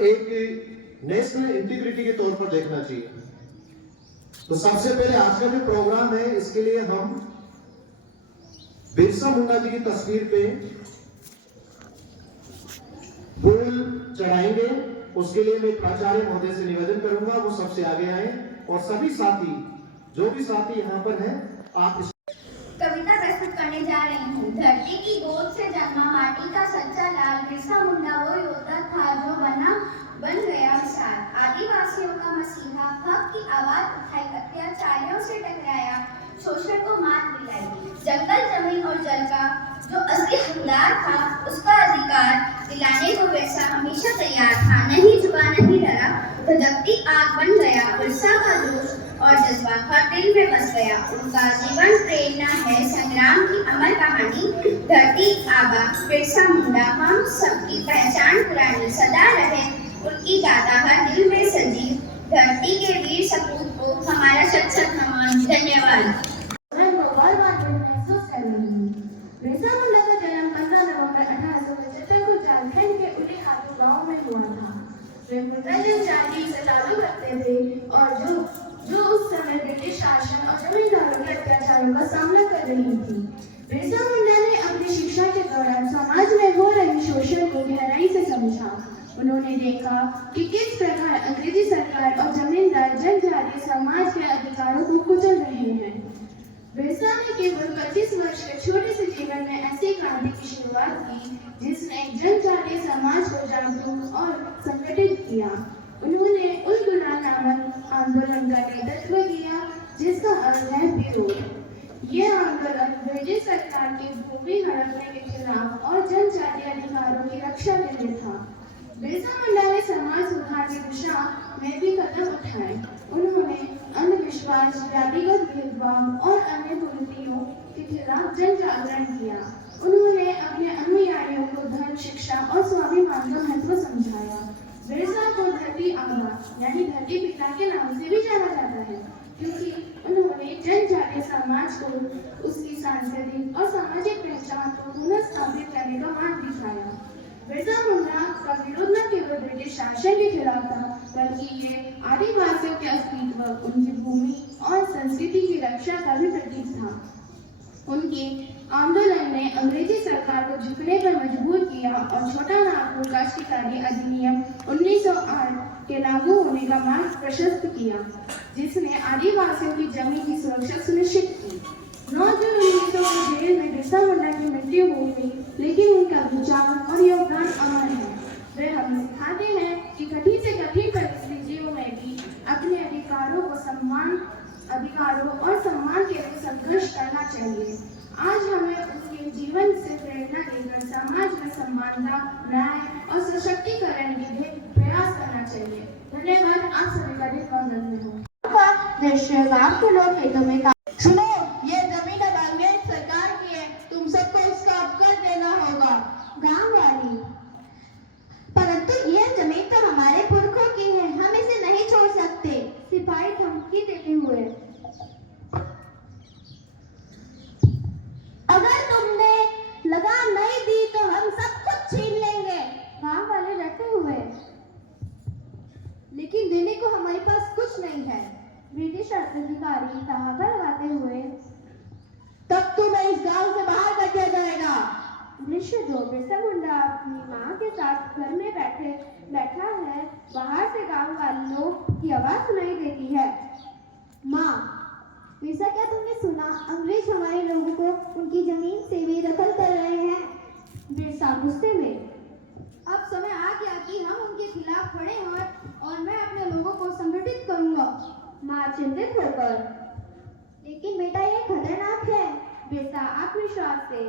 एक national integrity के तौर पर देखना चाहिए। तो सबसे पहले आज का जो प्रोग्राम है, इसके लिए हम बिरसा मुंडा जी की तस्वीर पे फूल चढ़ाएंगे। उसके लिए मैं प्राचार्य महोदय से निवेदन करूंगा वो सबसे आगे आए और सभी साथी, जो भी साथी यहाँ पर हैं, आप कविता प्रस्तुत करने जा रही हूँ। धरती की गोद से जन्मा माटी का सच्चा लाल बिरसा मुंडा वो योद्धा था जो बन गया मिसाल। आदिवासियों का मसीहा, हक की आवाज उठाई, अत्याचारियों से टकराया, शोषण को मात दिलाई। जंगल, जमीन और जल का जो असली हकदार था, उसका अधिकार दिलाने को बिरसा हमेशा तैयार था। नहीं झुका, नहीं डरा, धधकती आग बन गया। बिरसा का जोश और जज्बा हर दिल में बस गया। उनका जीवन प्रेरणा है, संग्राम की अमर कहानी। धरती आबा बिरसा मुंडा हम सबकी पहचान पुरानी, सदा रहे उनकी गाथा हर दिल में सजी। धरती के वीर सपूत को हमारा शत शत नमन। धन्यवाद। महसूस कर रही हूँ। बिरसा मुंडा का जन्म 15 नवंबर 1875 को झारखंड के उली हाथू गांव में हुआ था। वे मुंडा जनजाति से ताल्लुक रखते थे और जो उस समय ब्रिटिश शासन और जमींदारों के अत्याचारों का सामना कर रही थी। बिरसा मुंडा ने अपनी शिक्षा के दौरान समाज में हो रहे शोषण को गहराई से समझा। उन्होंने देखा कि किस प्रकार अंग्रेजी सरकार और जमींदार जनजातीय समाज के अधिकारों को कुचल रहे हैं। बिरसा ने केवल 25 वर्ष के छोटे से जीवन में ऐसी क्रांति की शुरुआत की जिसने जनजातीय समाज को जागरूक और संगठित किया। उन्होंने उल गुलाम नामक आंदोलन का नेतृत्व किया, जिसका अर्थ है विरोध। ये आंदोलन ब्रिटिश सरकार की भूमि हड़पने के खिलाफ और जनजातीय अधिकारों की रक्षा के लिए था। बिरसा मुंडा ने समाज सुधार की दिशा में भी कदम उठाए। उन्होंने अंधविश्वास, जातिगत भेदभाव और अन्य कुरीतियों के खिलाफ जन जागरण किया। उन्होंने अपने अनुयायियों को धर्म, शिक्षा और स्वाभिमान का महत्व समझाया। बिरसा को धरती आबा यानी धरती पिता के नाम से भी जाना जाता है, क्योंकि उन्होंने जनजातीय समाज को उसकी सांस्कृतिक और सामाजिक पहचान को पुनः स्थापित करने का मार्ग दिखाया। बिरसा मुंडा का विरोध न केवल ब्रिटिश शासन के खिलाफ था, बल्कि ये आदिवासियों के अस्तित्व, उनकी भूमि और संस्कृति की रक्षा का भी प्रतीक था। उनके आंदोलन ने अंग्रेजी सरकार को झुकने पर मजबूर किया और छोटा नागपुर काश्तकारी अधिनियम 1908 के लागू होने का मार्ग प्रशस्त किया, जिसने आदिवासियों की जमीन की सुरक्षा सुनिश्चित की। 9 जून 1900 को जेल में बिरसा मुंडा की मृत्यु हो गई, लेकिन उनका विचार और योगदान अमर है। वे हमें सिखाते हैं कि कठिन से कठिन परिस्थितियों में भी अपने अधिकारों और सम्मान के लिए संघर्ष करना चाहिए। आज हमें उनके जीवन से प्रेरणा लेकर समाज में समानता, न्याय और सशक्तिकरण के लिए प्रयास करना चाहिए। धन्यवाद। आप सभी का दिन बहुत धन्यवाद। दृश्य गांव के लोग खेतों में सुनो, ये जमीन अब अंग्रेज सरकार की है, तुम सबको इसका अब कर देना होगा। गांव वाली, परंतु ये जमीन तो हमारे पुरखों की है, हम इसे नहीं छोड़ सकते। सिपाही धमकी देते हुए, अगर तुमने लगाम नहीं दी तो हम सब कुछ छीन लेंगे। गांव वाले डटे हुए, लेकिन देने को हमारे पास कुछ नहीं है। ब्रिटिश अधिकारी ठहाका लगाते हुए, तब तुम्हें इस गांव से बाहर कर दिया जाएगा। दृश्य 2। बिरसा मुंडा अपनी मां के साथ घर में बैठा है। बाहर से गांव वालों की आवाज सुनाई देती है। मां, बिरसा, क्या तुमने सुना? अंग्रेज हमारे लोगों को उनकी जमीन से बेदखल कर रहे हैं। बिरसा गुस्से में, अब समय आ गया कि हम उनके खिलाफ खड़े हों और मैं अपने लोगों को संगठित करूंगा। मां चिंतित होकर, लेकिन बेटा ये खतरनाक है। बिरसा आत्मविश्वास से,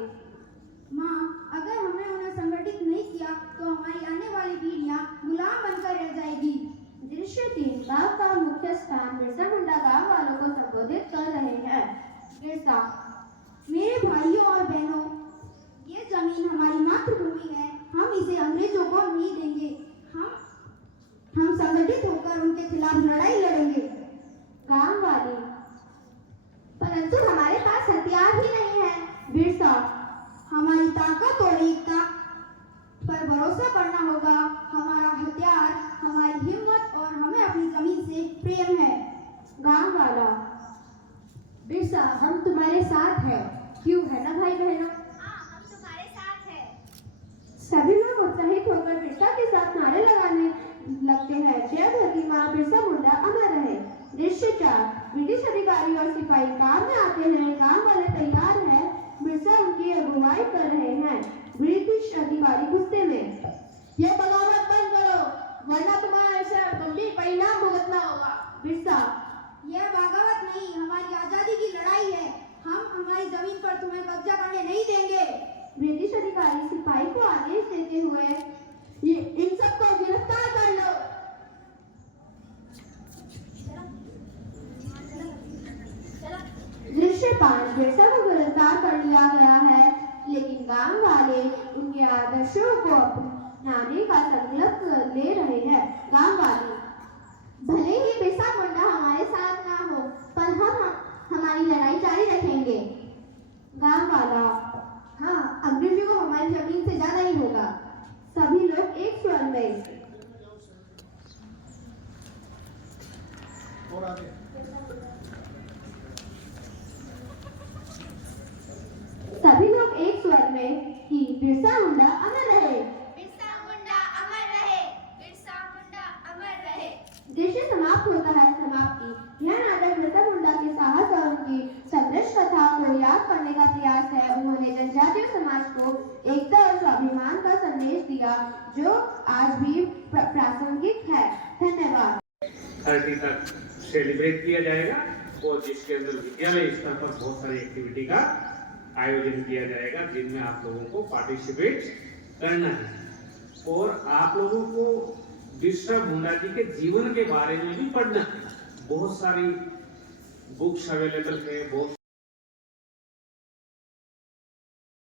मां, अगर हमने उन्हें संगठित नहीं किया तो हमारी आने वाली पीढ़ियां गुलाम बनकर रह जाएगी। दृश्य 3। गांव का मुख्य स्थान। बिरसा मुंडा गांव वालों को संबोधित कर रहे हैं। बिरसा, मेरे भाइयों और बहनों, ये जमीन हमारी मातृभूमि है, हम इसे अंग्रेजों को नहीं देंगे। हम संगठित होकर उनके खिलाफ लड़ाई लड़ेंगे। गांव वाले, परंतु हमारे पास हथियार ही नहीं है। बिरसा, हमारी ताकत और एकता पर भरोसा करना होगा। हमारा हथियार गांव वाला, बिरसा हम तुम्हारे साथ हैं, क्यों है ना भाई बहनों? हाँ, हम तुम्हारे साथ हैं। सभी लोग उत्साहित होकर बिरसा के साथ नारे लगाने लगते हैं। जय धरती माँ, बिरसा मुंडा अमर रहे। दृश्य 4, ब्रिटिश अधिकारी और सिपाही काम में आते हैं। गांव वाले तैयार हैं, बिरसा उनकी अगुवाई कर रहे हैं। ब्रिटिश अधिकारी गुस्से में, ये बगावत बंद करो वरना तुम्हारा ऐसा गंभीर परिणाम भुगतना होगा। बिरसा, यह बगावत नहीं, हमारी आजादी की लड़ाई है। हम हमारी जमीन पर तुम्हें कब्जा करने नहीं देंगे। ब्रिटिश अधिकारी सिपाही को आदेश देते हुए, ये इन सबको गिरफ्तार कर लो। दृश्य 5, बिरसा को गिरफ्तार कर लिया गया है, लेकिन गांव वाले उनके आदर्शों को अपनाने का संकल्प ले रहे हैं। गांव वाले, भले ही बिरसा मुंडा हमारे साथ ना हो, पर हम हमारी लड़ाई जारी रखेंगे। गांव वाला, हाँ, अंग्रेजों को हमारी जमीन से ज्यादा ही होगा। सभी लोग एक स्वर में, और आगे सभी लोग एक स्वर में कि बिरसा मुंडा अमर रहे। बिरसा मुंडा अमर रहे, बिरसा मुंडा अमर रहे। दृश्य समाप्त होता है। समाप्ति, यह नाटक बिरसा मुंडा के साहस और उनकी संघर्ष कथा को याद करने का प्रयास है। उन्होंने जनजातीय समाज को एकता और स्वाभिमान का संदेश दिया, जो आज भी प्रासंगिक है। धन्यवाद। 30 तक सेलिब्रेट किया जाएगा और जिसके अंदर विद्यालय स्तर पर बहुत सारी एक्टिविटी का आयोजन किया जाएगा, जिनमें आप लोगों को पार्टिसिपेट करना है और आप लोगों को बिरसा मुंडा जी के जीवन के बारे में भी पढ़ना है। बहुत सारी बुक्स अवेलेबल है, बहुत